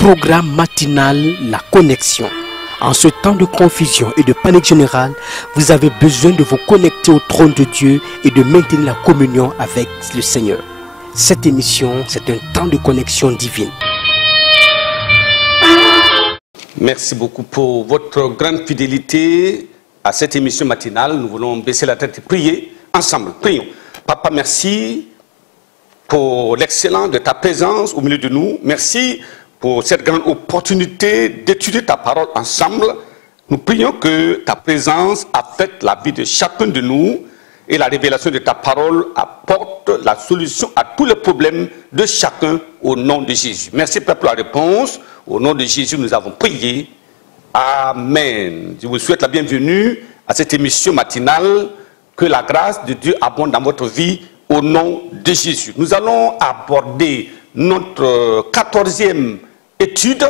Programme matinal La Connexion. En ce temps de confusion et de panique générale, vous avez besoin de vous connecter au trône de Dieu et de maintenir la communion avec le Seigneur. Cette émission, c'est un temps de connexion divine. Merci beaucoup pour votre grande fidélité à cette émission matinale. Nous voulons baisser la tête et prier ensemble. Prions. Papa, merci pour l'excellence de ta présence au milieu de nous. Merci pour cette grande opportunité d'étudier ta parole ensemble. Nous prions que ta présence affecte la vie de chacun de nous et la révélation de ta parole apporte la solution à tous les problèmes de chacun au nom de Jésus. Merci Père pour la réponse. Au nom de Jésus, nous avons prié. Amen. Je vous souhaite la bienvenue à cette émission matinale. Que la grâce de Dieu abonde dans votre vie au nom de Jésus. Nous allons aborder notre 14e étude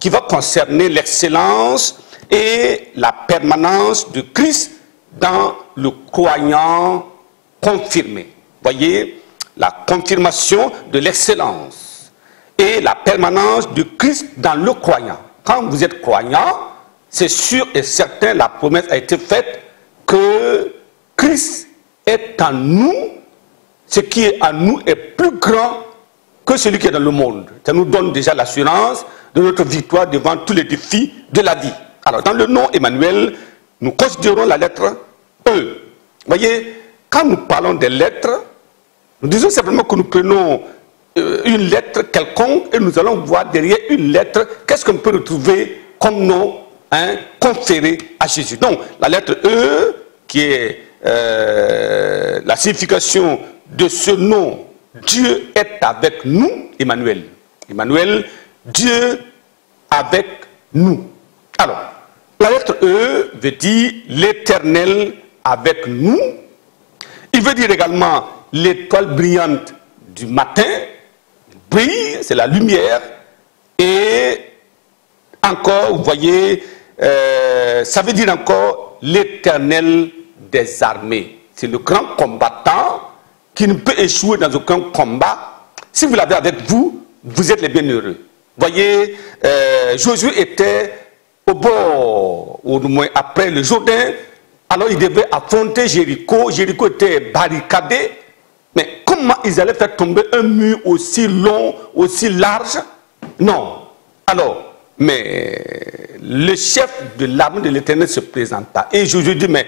qui va concerner l'excellence et la permanence de Christ dans le croyant confirmé. Voyez, la confirmation de l'excellence et la permanence de Christ dans le croyant. Quand vous êtes croyant, c'est sûr et certain, la promesse a été faite que Christ est en nous. Ce qui est en nous est plus grand que celui qui est dans le monde. Ça nous donne déjà l'assurance de notre victoire devant tous les défis de la vie. Alors, dans le nom Emmanuel, nous considérons la lettre E. Voyez, quand nous parlons des lettres, nous disons simplement que nous prenons une lettre quelconque et nous allons voir derrière une lettre qu'est-ce qu'on peut retrouver comme nom conféré à Jésus. Donc, la lettre E, qui est la signification de ce nom, Dieu est avec nous, Emmanuel. Emmanuel, Dieu avec nous. Alors, la lettre E veut dire l'Éternel avec nous. Il veut dire également l'étoile brillante du matin. Brille, c'est la lumière. Et encore, vous voyez, ça veut dire encore l'Éternel des armées. C'est le grand combattant qui ne peut échouer dans aucun combat. Si vous l'avez avec vous, vous êtes les bienheureux. Voyez, Josué était au bord, ou du moins après le Jourdain, alors il devait affronter Jéricho. Jéricho était barricadé, mais comment ils allaient faire tomber un mur aussi long, aussi large? Non. Alors, mais le chef de l'armée de l'Éternel se présenta. Et Josué dit, mais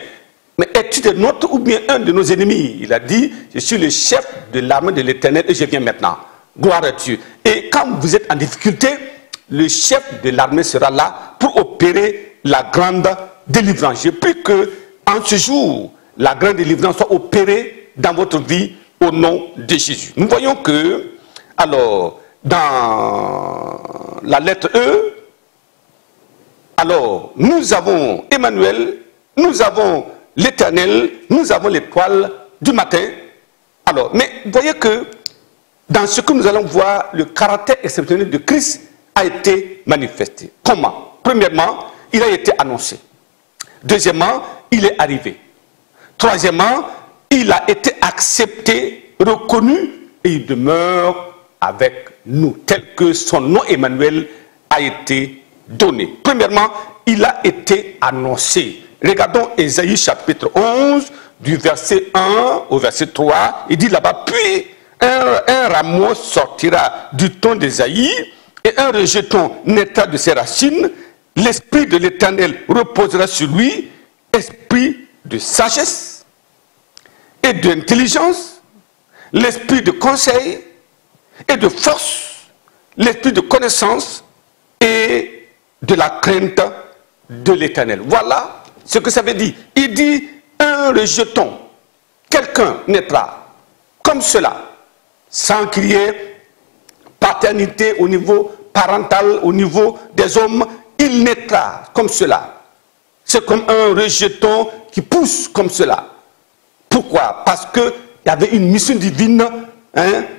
es-tu de notre ou bien un de nos ennemis? Il a dit, je suis le chef de l'armée de l'Éternel et je viens maintenant. Gloire à Dieu. Et quand vous êtes en difficulté, le chef de l'armée sera là pour opérer la grande délivrance. Je prie que en ce jour, la grande délivrance soit opérée dans votre vie au nom de Jésus. Nous voyons que, alors, dans la lettre E, alors, nous avons Emmanuel, nous avons l'Éternel, nous avons l'étoile du matin. Alors, mais voyez que dans ce que nous allons voir, le caractère exceptionnel de Christ a été manifesté. Comment? Premièrement, il a été annoncé. Deuxièmement, il est arrivé. Troisièmement, il a été accepté, reconnu et il demeure avec nous, tel que son nom Emmanuel a été donné. Premièrement, il a été annoncé. Regardons Ésaïe chapitre 11, du verset 1 au verset 3. Il dit là-bas, puis un rameau sortira du tronc d'Ésaïe et un rejeton naîtra de ses racines. L'esprit de l'Éternel reposera sur lui, esprit de sagesse et d'intelligence, l'esprit de conseil et de force, l'esprit de connaissance et de la crainte de l'Éternel. Voilà ce que ça veut dire. Il dit un rejeton. Quelqu'un naîtra comme cela, sans qu'il y ait paternité au niveau parental, au niveau des hommes. Il naîtra comme cela. C'est comme un rejeton qui pousse comme cela. Pourquoi? Parce qu'il y avait une mission divine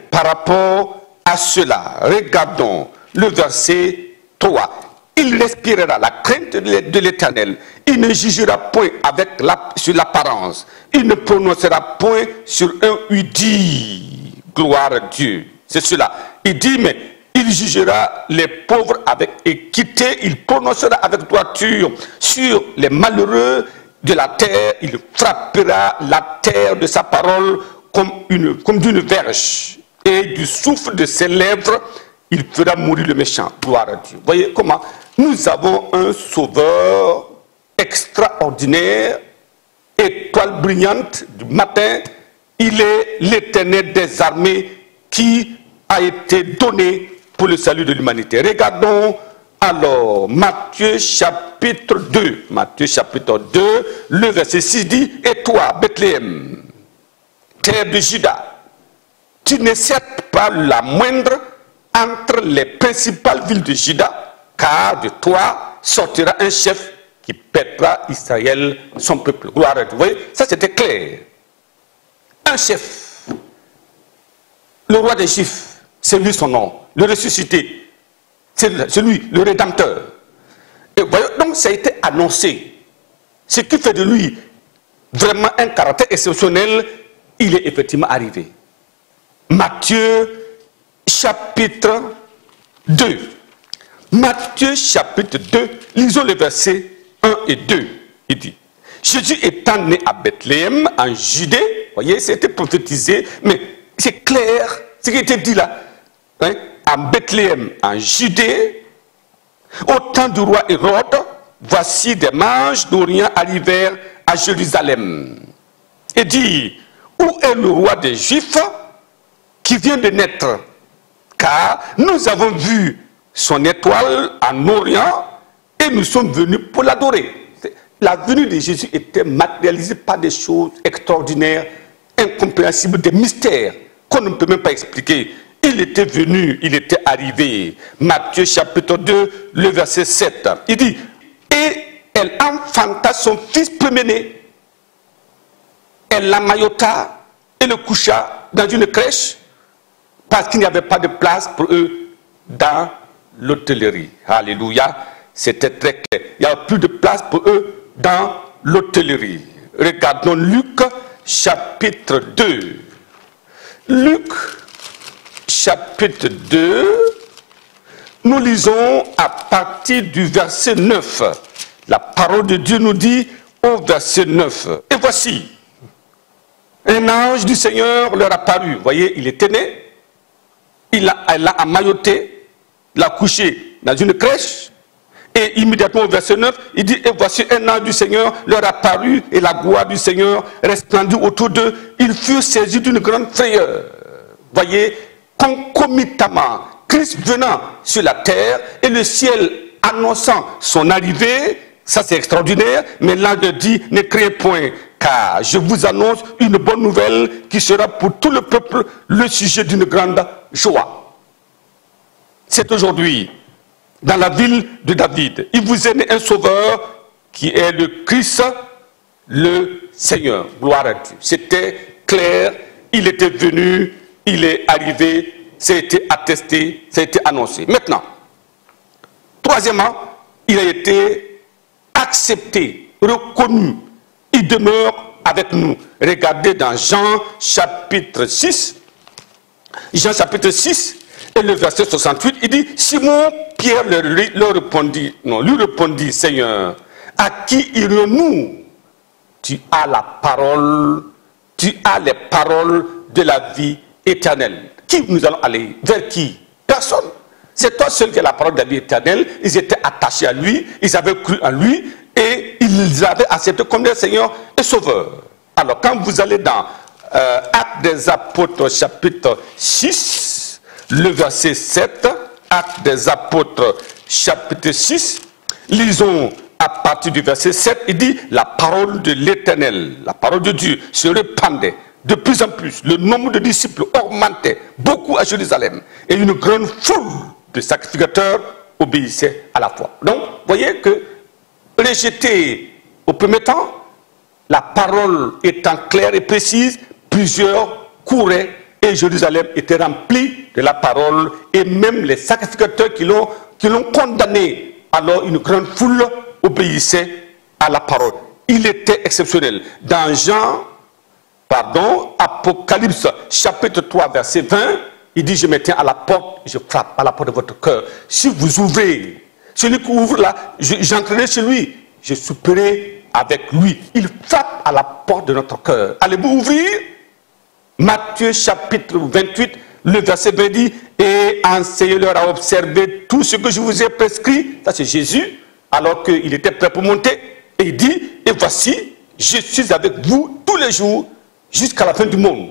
par rapport à cela. Regardons le verset 3. Il respirera la crainte de l'Éternel. Il ne jugera point sur l'apparence. Il ne prononcera point sur un oui-dit. Gloire à Dieu. C'est cela. Il dit, mais Il jugera les pauvres avec équité, il prononcera avec droiture sur les malheureux de la terre, il frappera la terre de sa parole comme d'une verge, et du souffle de ses lèvres, il fera mourir le méchant. Gloire à Dieu. Voyez comment nous avons un sauveur extraordinaire, étoile brillante du matin, il est l'Éternel des armées qui a été donné pour le salut de l'humanité. Regardons alors Matthieu chapitre 2. Matthieu chapitre 2, le verset 6 dit, « Et toi, Bethléem, terre de Juda, tu n'es certes pas la moindre entre les principales villes de Juda, car de toi sortira un chef qui pètera Israël, son peuple. » Gloire à Dieu. Vous voyez, ça c'était clair. Un chef, le roi des Juifs, c'est lui son nom, le ressuscité, c'est lui, le rédempteur. Et voyez, donc ça a été annoncé. Ce qui fait de lui vraiment un caractère exceptionnel, il est effectivement arrivé. Matthieu chapitre 2. Matthieu chapitre 2, lisons les versets 1 et 2. Il dit, Jésus étant né à Bethléem, en Judée, voyez, c'était prophétisé, mais c'est clair ce qui était dit là. Hein, à Bethléem, en Judée, au temps du roi Hérode, voici des mages d'Orient arrivèrent à Jérusalem. Et dit, où est le roi des Juifs qui vient de naître? Car nous avons vu son étoile en Orient et nous sommes venus pour l'adorer. La venue de Jésus était matérialisée par des choses extraordinaires, incompréhensibles, des mystères qu'on ne peut même pas expliquer. Il était venu, il était arrivé. Matthieu chapitre 2, le verset 7. Il dit, et elle enfanta son fils premier-né. Elle l'emmaillota et le coucha dans une crèche parce qu'il n'y avait pas de place pour eux dans l'hôtellerie. Alléluia, c'était très clair. Il n'y avait plus de place pour eux dans l'hôtellerie. Regardons Luc chapitre 2. Luc chapitre 2, nous lisons à partir du verset 9. La parole de Dieu nous dit au verset 9. Et voici, un ange du Seigneur leur apparut. Vous voyez, il était né, elle l'a emmailloté, l'a couché dans une crèche, et immédiatement au verset 9, il dit, et voici un ange du Seigneur leur apparut, et la gloire du Seigneur resplendit autour d'eux. Ils furent saisis d'une grande frayeur. Voyez, concomitamment, Christ venant sur la terre et le ciel annonçant son arrivée, ça c'est extraordinaire, mais l'ange dit, ne craignez point, car je vous annonce une bonne nouvelle qui sera pour tout le peuple le sujet d'une grande joie. C'est aujourd'hui, dans la ville de David, il vous est né un sauveur qui est le Christ, le Seigneur. Gloire à Dieu. C'était clair, il était venu, il est arrivé, ça a été attesté, ça a été annoncé. Maintenant, troisièmement, il a été accepté, reconnu, il demeure avec nous. Regardez dans Jean chapitre 6, Jean chapitre 6 et le verset 68, il dit, Simon Pierre lui répondit, Seigneur, à qui irons-nous? Tu as la parole, tu as les paroles de la vie éternelle. Qui nous allons aller? Vers qui? Personne. C'est toi seul qui as la parole de la vie éternelle. Ils étaient attachés à lui, ils avaient cru en lui et ils avaient accepté comme leur Seigneur et Sauveur. Alors quand vous allez dans Actes des Apôtres chapitre 6, le verset 7, Actes des Apôtres chapitre 6, lisons à partir du verset 7, il dit, la parole de l'Éternel, la parole de Dieu se répandait de plus en plus, le nombre de disciples augmentait beaucoup à Jérusalem et une grande foule de sacrificateurs obéissaient à la foi. Donc, vous voyez que rejeté au premier temps, la parole étant claire et précise, plusieurs couraient et Jérusalem était remplie de la parole et même les sacrificateurs qui l'ont condamné, alors une grande foule obéissait à la parole. Il était exceptionnel. Dans Apocalypse chapitre 3 verset 20, il dit, je me tiens à la porte, je frappe à la porte de votre cœur. Si vous ouvrez, celui qui ouvre là, j'entrerai chez lui, je souperai avec lui. Il frappe à la porte de notre cœur. Allez-vous ouvrir? Matthieu chapitre 28, le verset 20 dit, et enseignez-leur à observer tout ce que je vous ai prescrit. Ça c'est Jésus, alors qu'il était prêt pour monter. Et il dit, et voici, je suis avec vous tous les jours jusqu'à la fin du monde.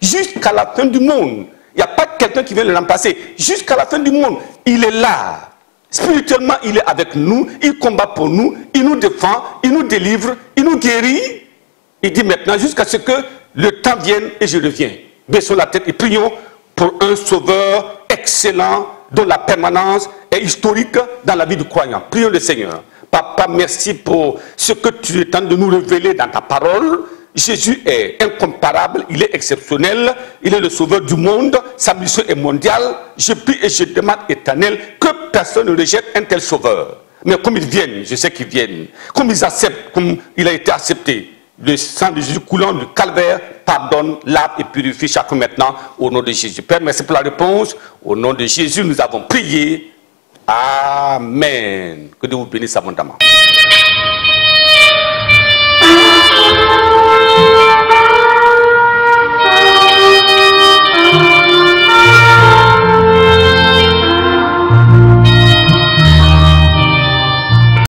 Jusqu'à la fin du monde. Il n'y a pas quelqu'un qui vient le remplacer. Jusqu'à la fin du monde, il est là. Spirituellement, il est avec nous. Il combat pour nous. Il nous défend. Il nous délivre. Il nous guérit. Il dit maintenant, jusqu'à ce que le temps vienne et je reviens. Baissons la tête et prions pour un sauveur excellent dont la permanence est historique dans la vie du croyant. Prions le Seigneur. Papa, merci pour ce que tu es en train de nous révéler dans ta parole. Jésus est incomparable, il est exceptionnel, il est le sauveur du monde, sa mission est mondiale. Je prie et je demande, Éternel, que personne ne rejette un tel sauveur. Mais comme ils viennent, je sais qu'ils viennent, comme ils acceptent, comme il a été accepté, le sang de Jésus coulant du calvaire pardonne, lave et purifie chacun maintenant au nom de Jésus. Père, merci pour la réponse. Au nom de Jésus, nous avons prié. Amen. Que Dieu vous bénisse abondamment.